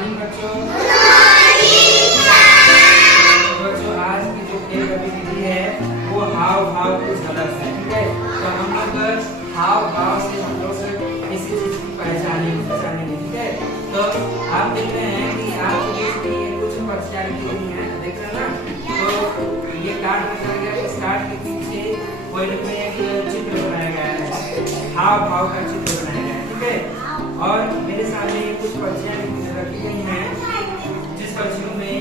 Morning बच्चों। बच्चों आज की जो खेल गतिविधि है वो हाव भाव कुछ अलग है, ठीक है। तो हम लोग हाव भाव से हम लोग किसी चीज की पहचानेंगे, ठीक है। तो आप देख रहे हैं कि आपके देश में ये कुछ पर्चियां रखी हुई हैं, देख रहे हैं ना। तो ये कार्ड रखा गया है, इस कार्ड के पीछे कोई न कोई एक चित्र बनाया गया है, हाव भाव का चित्र बनाया गया है, ठीक है। और मेरे सामने कुछ पर्चियां रखी गई हैं, जिस पर्चियों में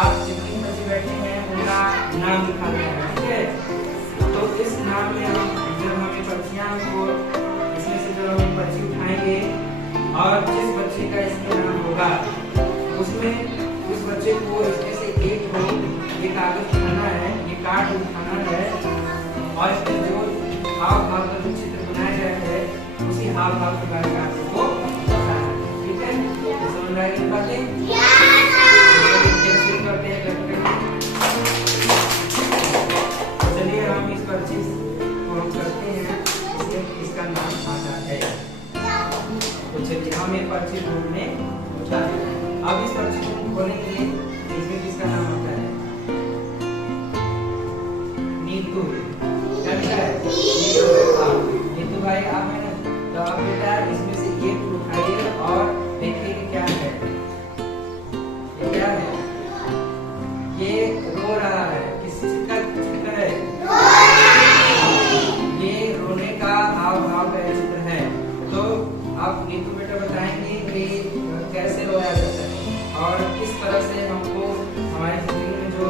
आप जितनी बच्चे बैठे हैं उनका नाम लिखा गया है, ठीक है। तो इस नाम में जब हम पर्चियां को इसमें से जब हम पर्ची उठाएंगे और जिस बच्चे का इसमें नाम होगा उसमें उस बच्चे को इसमें से एक को ये कागज उठाना है, ये कार्ड उठाना है और इसमें जो हाव भाव का जो चित्र बनाया गया है उसी हाव भाव के बारे में आपको बताना है, ठीक है। समझ में आई बातें? चलिए हम इस पर्ची को हम करते हैं, इसका नाम आता है। तो चलिए हम ये पर्ची ढूंढने उठाते हैं। अब इस पर्ची को खोलेंगे, इसमें किसका नाम आता है? नीतू। क्या लिखा है? नीतू भाई आप है ना, तो आप बेटा इसमें से एक उठाइए और देखिए कि क्या है। ये क्या है? ये रो रहा है, किस चीज का चित्र है? ये रोने का हाव भाव का चित्र है। तो आप नीतू बेटा बताएंगे कि कैसे रोया जाता है और किस तरह से हमको हमारी जिंदगी में जो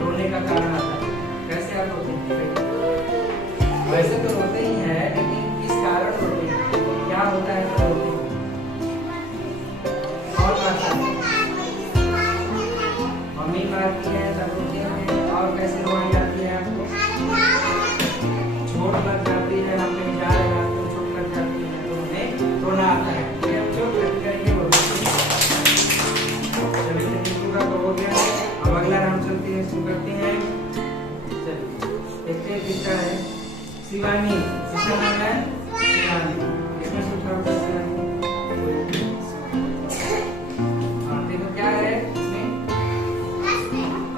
रोने का कारण आता है, कैसे आप रोते हैं? वैसे तो रोते ही हैं, लेकिन किस कारण रोते हैं, क्या होता है तो रोते हैं? और मारता है, मम्मी मारती है तब रोते हैं। और कैसे रोई जाती है आपको? चोट लग जाती है, हम कहीं जा रहे हैं तो चोट लग जाती है तो हमें रोना आता है, फिर हम चोट लग जाएंगे वो रोते हैं। चलिए नीतू का तो हो गया है, अब अगला राउंड चलते हैं, शुरू करते हैं। चलिए देखते हैं किसका है। शिवानी, किसका नाम है? शिवानी। इसमें से उठाओ शिवानी। हाँ देखो क्या है इसमें?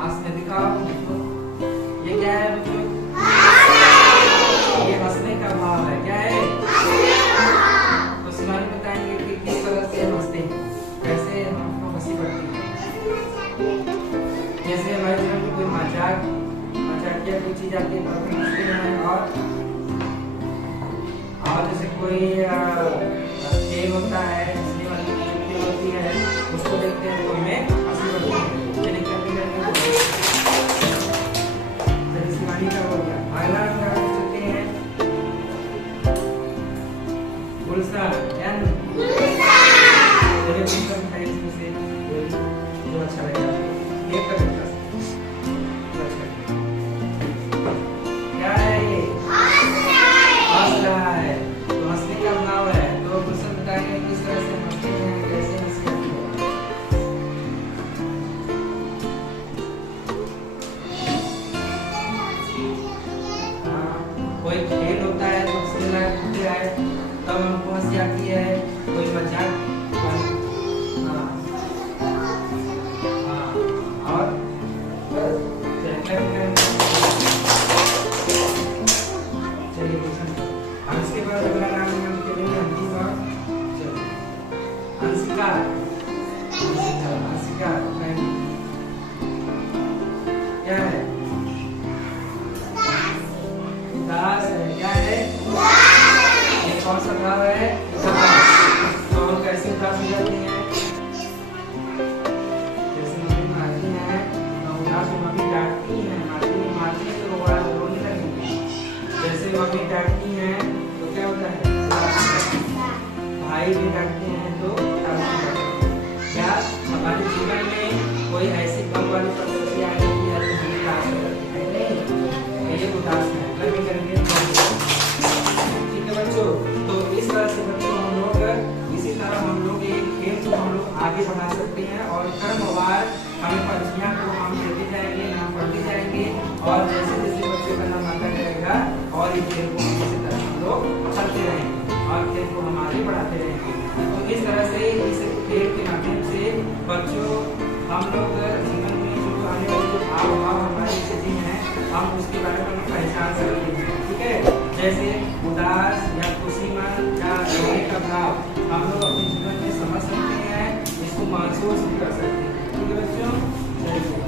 हंसने दिखाओ। ये क्या है बच्चों? ये हंसने का भाव है, क्या है? तो शिवानी बताएंगे कि किस तरह से हंसते हैं, कैसे हमको हंसी पड़ती है। जैसे हमारे जीवन में कोई मजाकिया कोई चीज आती है तो हम हंसते हैं, और जैसे कोई खेल होता है, हंसने वाली खेल होती है, उसको देखते हैं तो हमें हंसी पड़ती है। चलिए करते करते शिवानी का हो गया। अगला उदाहरण चलते हैं, गुलशन। चलिए गुलशन का इसमें से जो अच्छा लगेगा ये कर सकता है। क्या है ये? हंस रहा है, तो हंसने का भाव है। तो गुलशन बताएंगे किस तरह से हंसते हैं, कैसे हंसते हैं। कोई खेल होता है तो हंसने लायक होता है, तब हमको हंसी आती है। कोई मजाक, और चलिए इसके बाद अगला नाम हम खेलेंगे अंतिम। चलिए अंशिका। अंशिका क्या है? उदास है, क्या है? ये कौन सा भाव है? तो हम कैसे उदास हो जाते हैं? जैसे मम्मी मारती है तो उदास हो, मम्मी डांटती है, मारती है तो रोने लगेंगे। जैसे मम्मी डांटती है तो क्या होता है? भाई भी डांटते हैं तो क्या हमारे जीवन में कोई ऐसी कम वाली परिस्थिति आ जाती है तो हम उदास हो जाते हैं? नहीं, ये उदास है, लगे करेंगे। ठीक है बच्चों, तो इस तरह से बच्चों हम लोग इसी तरह हम लोग एक खेल को हम लोग आगे बढ़ा सकते हैं और क्रमवार हमें पर्चियां को हम देते जाएंगे, नाम पढ़ते जाएंगे और जैसे जैसे बच्चों का नाम आता जाएगा और इस खेल को इसी तरह हम लोग चलते रहेंगे और खेल को हम आगे बढ़ाते रहेंगे। तो इस तरह से इस खेल के बच्चों हम लोग जीवन में जो आने वाले जो हाव भाव हमारी स्थिति है हम उसके बारे में हम पहचान सकते हैं, ठीक है। जैसे उदास या खुशीमन या रोने का भाव हम लोग अपने जीवन में समझ सकते हैं, इसको महसूस भी कर सकते हैं, ठीक है बच्चों।